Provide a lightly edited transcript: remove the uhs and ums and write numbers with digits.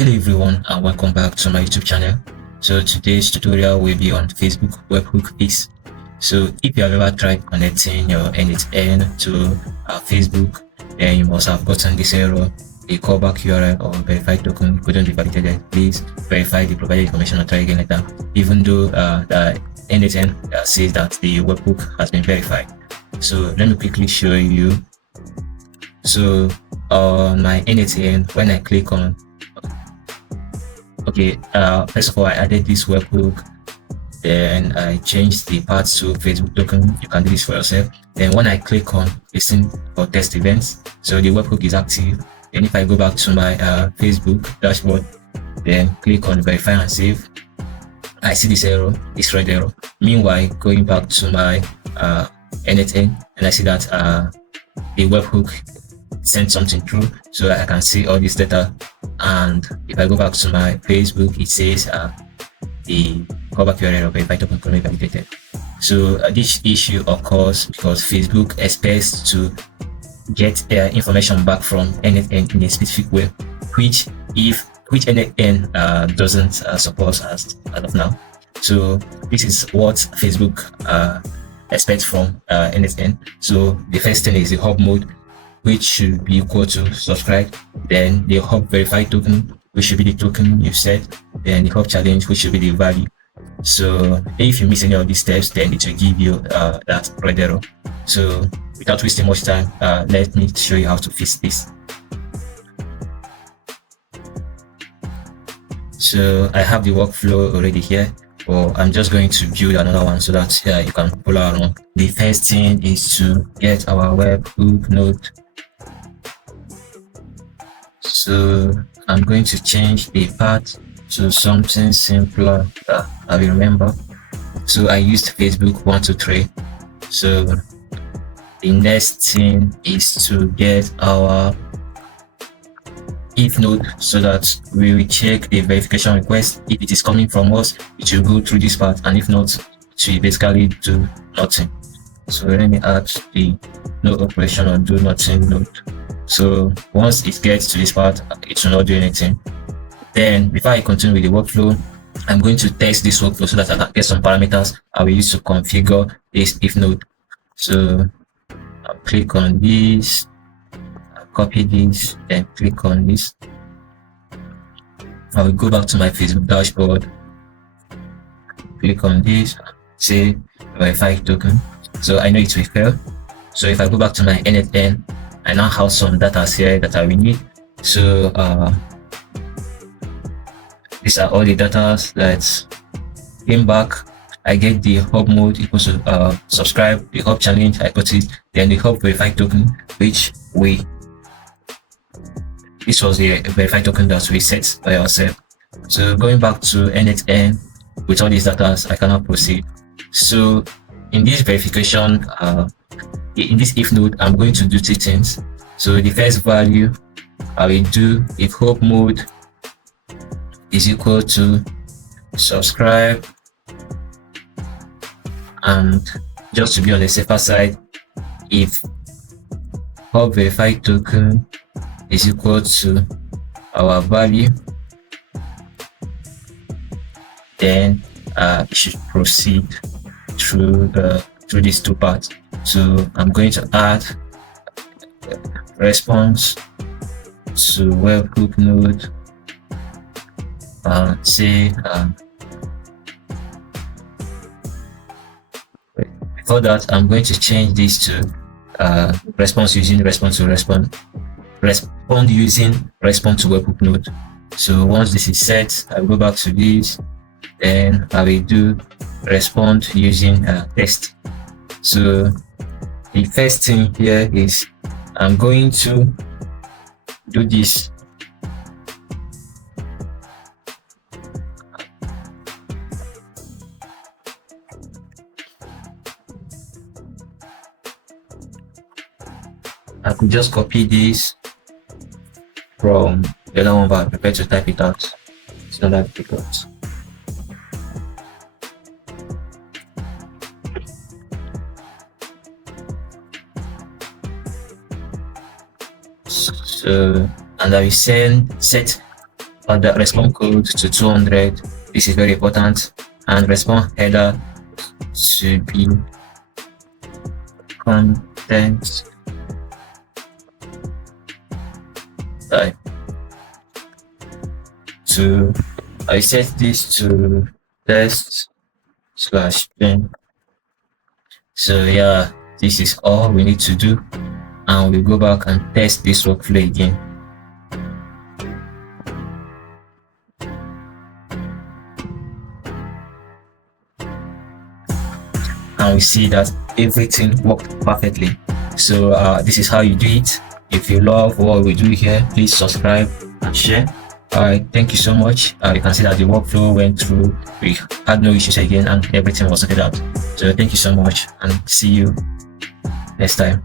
Hello everyone and welcome back to my YouTube channel. So today's tutorial will be on Facebook webhook fix. So if you have ever tried connecting your n8n to Facebook, then you must have gotten this error: a callback URL or verified token couldn't be validated. Please verify the provided information and try again later. Even though the n8n says that the webhook has been verified. So let me quickly show you. So on my n8n, when I click on first of all, I added this webhook, then I changed the path to Facebook token. You can do this for yourself. Then when I click on listen for test events, so the webhook is active. And if I go back to my Facebook dashboard, then click on verify and save, I see this error, this red error. Meanwhile, going back to my n8n, and I see that the webhook sent something through, so I can see all this data. And if I go back to my Facebook, it says the callback URL of verified token couldn't be validated. So this issue occurs because Facebook expects to get information back from n8n in a specific way, which n8n doesn't support as of now. So this is what Facebook expects from n8n. So the first thing is the hub mode, which should be equal to subscribe, then the hub verified token, which should be the token you set, then the hub challenge, which should be the value. So if you miss any of these steps, then it will give you that red error. So without wasting much time, let me show you how to fix this. So I have the workflow already here, but I'm just going to build another one so that you can follow along. The first thing is to get our webhook node. So I'm going to change the path to something simpler that I will remember. So I used Facebook 123. So the next thing is to get our if node, so that we will check the verification request. If it is coming from us, it will go through this part, and if not, it will basically do nothing. So let me add the no operation or do nothing node. So once it gets to this part, it will not do anything. Then before I continue with the workflow, I'm going to test this workflow so that I can get some parameters I will use to configure this if node. So I'll click on this, I'll copy this, then click on this. I will go back to my Facebook dashboard, click on this, say verify token. So I know it will fail. So if I go back to my n8n, I now have some data here that I will need. So these are all the data that came back. I get the hub mode equals to subscribe, the hub challenge, I put it, then the hub verified token, which this was the verified token that we set by ourselves. So going back to n8n with all these data, I cannot proceed. So in this verification, in this if node, I'm going to do two things. So the first value I will do if hub mode is equal to subscribe, and just to be on the safer side, if hub verified token is equal to our value, then it should proceed through these two parts. So I'm going to add response to webhook node, say before that I'm going to change this to response using response to respond using response to webhook node. So once this is set, I'll go back to this, then I will do respond using test. So the first thing here is I'm going to do this. I could just copy this from the other one, but I prefer to type it out. It's not that difficult. So and I will set the response code to 200. This is very important. And response header to be content type. So I set this to test/bin. So yeah, this is all we need to do, and we'll go back and test this workflow again. And we see that everything worked perfectly. So this is how you do it. If you love what we do here, please subscribe and share. Alright, thank you so much. You can see that the workflow went through. We had no issues again, and everything was sorted out. So thank you so much, and see you next time.